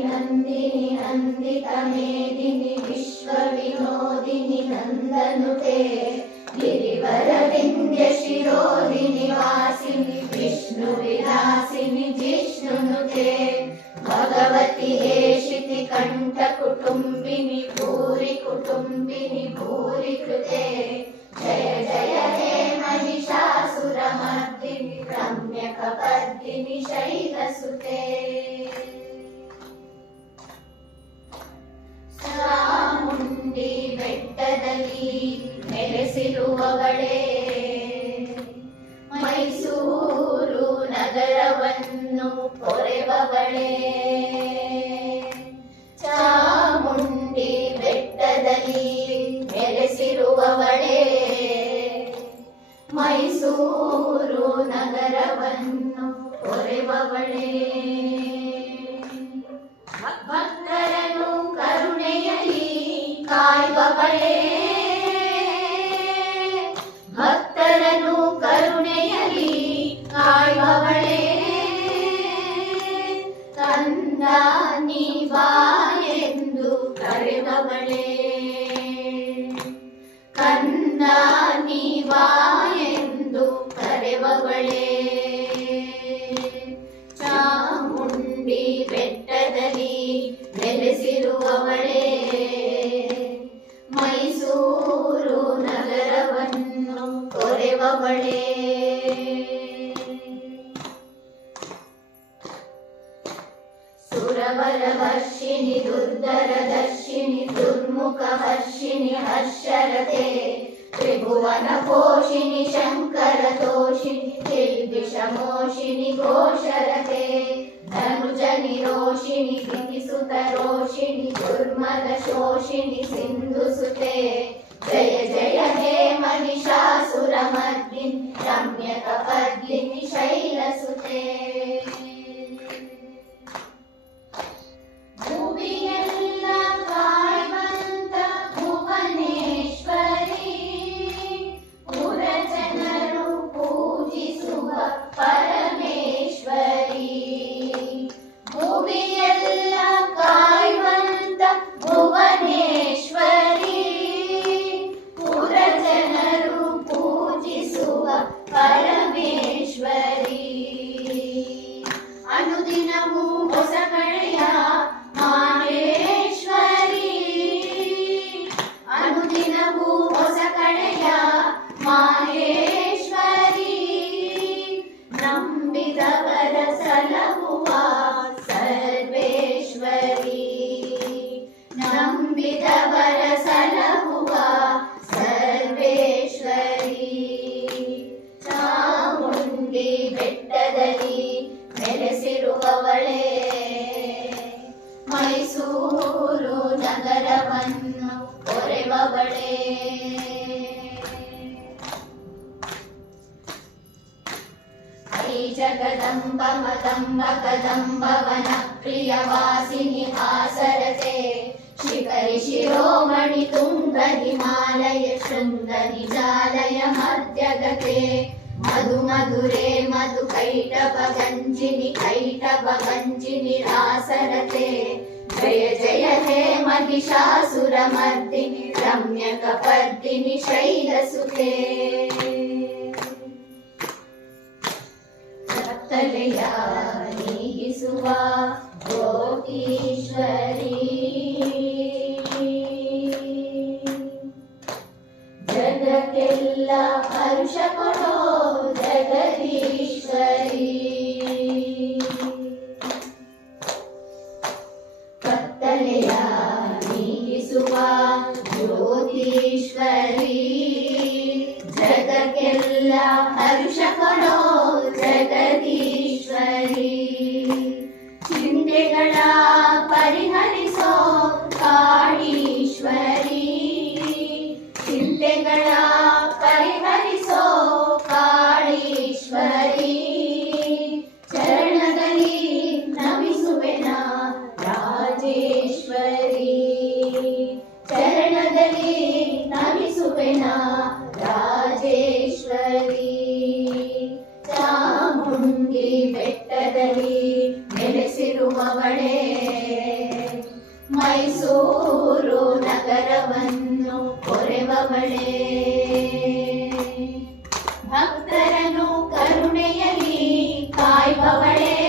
నందిని నందిత మేదిని విశ్వ వినోదిని నందనుతే గిరివర వింధ్య శిరోదిని వాసిని విష్ణు విలాసిని జిష్ణునుతే భగవతి ఏషితి కంఠ కుటుంబిని భూరి కుటుంబిని భూరి కృతే జయ జయ హే ನೆಲೆಸಿರುವವಳೇ ಮೈಸೂರು ನಗರವನ್ನು ಕೊರೆವವಳೇ. ಚಾಮುಂಡಿ ಬೆಟ್ಟದಲ್ಲಿ ನೆಲೆಸಿರುವವಳೇ ಮೈಸೂರು ನಗರವನ್ನು ಕೊರೆವವಳೇ. ಭಕ್ತರನ್ನು ಕರುಣೆಯಲಿ ಕಾಯುವವಳೇ ಕಂದ ನೀವಾ ಎಂದು ಕರೆವವಳೇ ಕಂದ ನೀವಾ ಎಂದು ಕರೆವವಳೇ. ಚಾಮುಂಡಿ ಬೆಟ್ಟದಲ್ಲಿ ನೆಲೆಸಿರುವವಳೇ. ಮೈಸೂರು ನಗರವನ್ನು ಕೊರೆವವಳೇ దుర్ధరవర్షిణి దుర్ధరదర్శిణి దుర్ముఖహర్షిణి హర్షరతే त्रिभुवनपोषिणि शङ्करतोषिणि त्रिविषमोषिणि घोषरते धनुजनिरोषिणि गिरिसुतरोषिणि दुर्मदशोषिणि सिन्धुसुते जय जय हे मनिषासुरमर्दिनि रम्यकपर्दिनि शैलसुते ನಂಬಿದವರ ಸಲಹುವ ಸರ್ವೇಶ್ವರಿ. ಚಾಮುಂಡಿ ಬೆಟ್ಟದಲ್ಲಿ ನೆಲೆಸಿರುವವಳೇ ಮೈಸೂರು ನಗರವನ್ನು ಕೊರೆವವಳೇ ಜಗದಂಬ ಮದಂಬ ಕದಂಬವನ ಪ್ರಿಯವಾಸಿನಿ ಆಸರತೆ शिखरि शिरोमणि तुङ्ग हिमालय शृङ्गनिजालय मध्यगते मधु मधुरे मधु कैटभगञ्जिनि कैटभगञ्जिनि रासरते जय जय हे महिषासुरमर्दिनि रम्यकपर्दिनि शैलसुते सप्तलया नीगिसुवा गोपीश्वरी ಜಗಕ್ಕೆಲ್ಲ ಹರುಷ ಕೊಡೋ ಜಗದೀಶ್ವರಿ. ಕತ್ತಲೆಯ ನೀಗಿಸುವ ಜ್ಯೋತೀಶ್ವರಿ ಜಗಕ್ಕೆಲ್ಲ ಹರುಷ ಕೊಡೋ ಜಗದೀಶ್ವರಿ ನಮಿಸುವೆನ ರಾಜೇಶ್ವರಿ. ಚಾಮುಂಡಿ ಬೆಟ್ಟದಲ್ಲಿ ನೆಲೆಸಿರುವವಳೇ ಮೈಸೂರು ನಗರವನ್ನು ಕೊರೆವವಳೇ. ಭಕ್ತರನು ಕರುಣೆಯಲ್ಲಿ ಕಾಯುವವಳೇ